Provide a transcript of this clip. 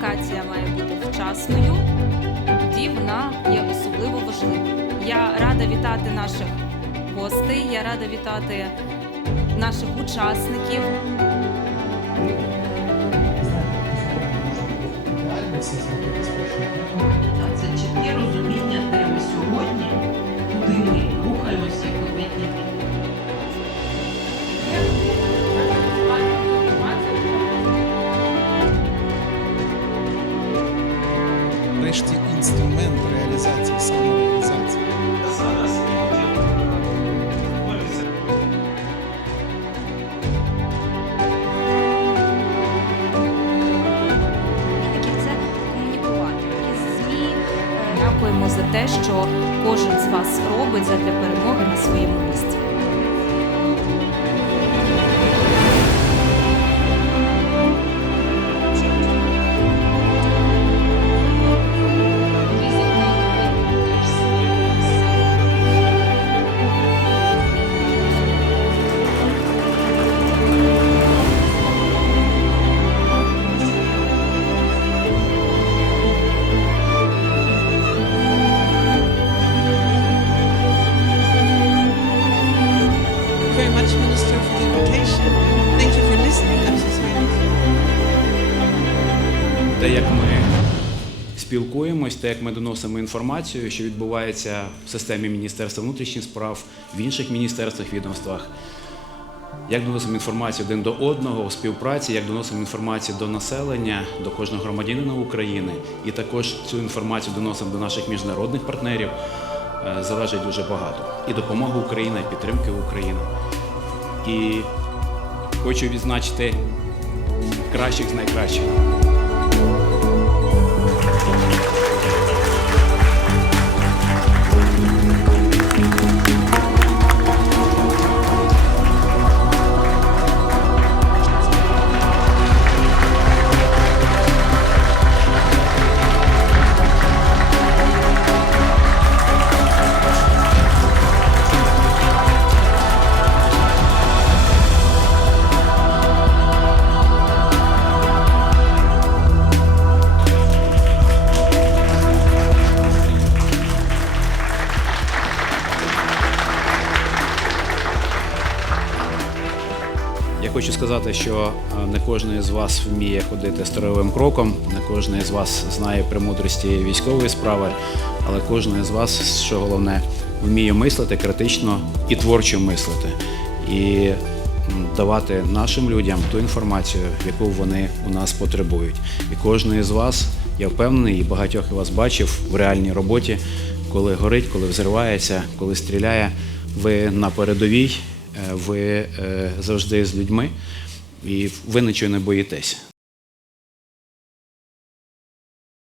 комунікація має бути вчасною, тоді вона є особливо важливою. Я рада вітати наших гостей, я рада вітати наших учасників. Врешті інструмент реалізації, самореалізації. Е, Дякуємо за те, що кожен з вас робить для перемоги на своєму місці. Те, як ми спілкуємось, те, як ми доносимо інформацію, що відбувається в системі Міністерства внутрішніх справ, в інших міністерствах, відомствах, як доносимо інформацію один до одного у співпраці, як доносимо інформацію до населення, до кожного громадянина України, і також цю інформацію доносимо до наших міжнародних партнерів, е, залежить дуже багато. І допомога України, і підтримки України. І хочу відзначити кращих з найкращих. Хочу сказати, що е, не кожен з вас вміє ходити строєвим кроком, не кожен з вас знає премудрості військової справи, але кожен з вас, що головне, вміє мислити критично і творчо мислити, і давати нашим людям ту інформацію, яку вони у нас потребують. І кожен з вас, я впевнений, і багатьох із вас бачив в реальній роботі, коли горить, коли взривається, коли стріляє, ви на передовій. Е, ви е, завжди з людьми і ви нічого не боїтесь.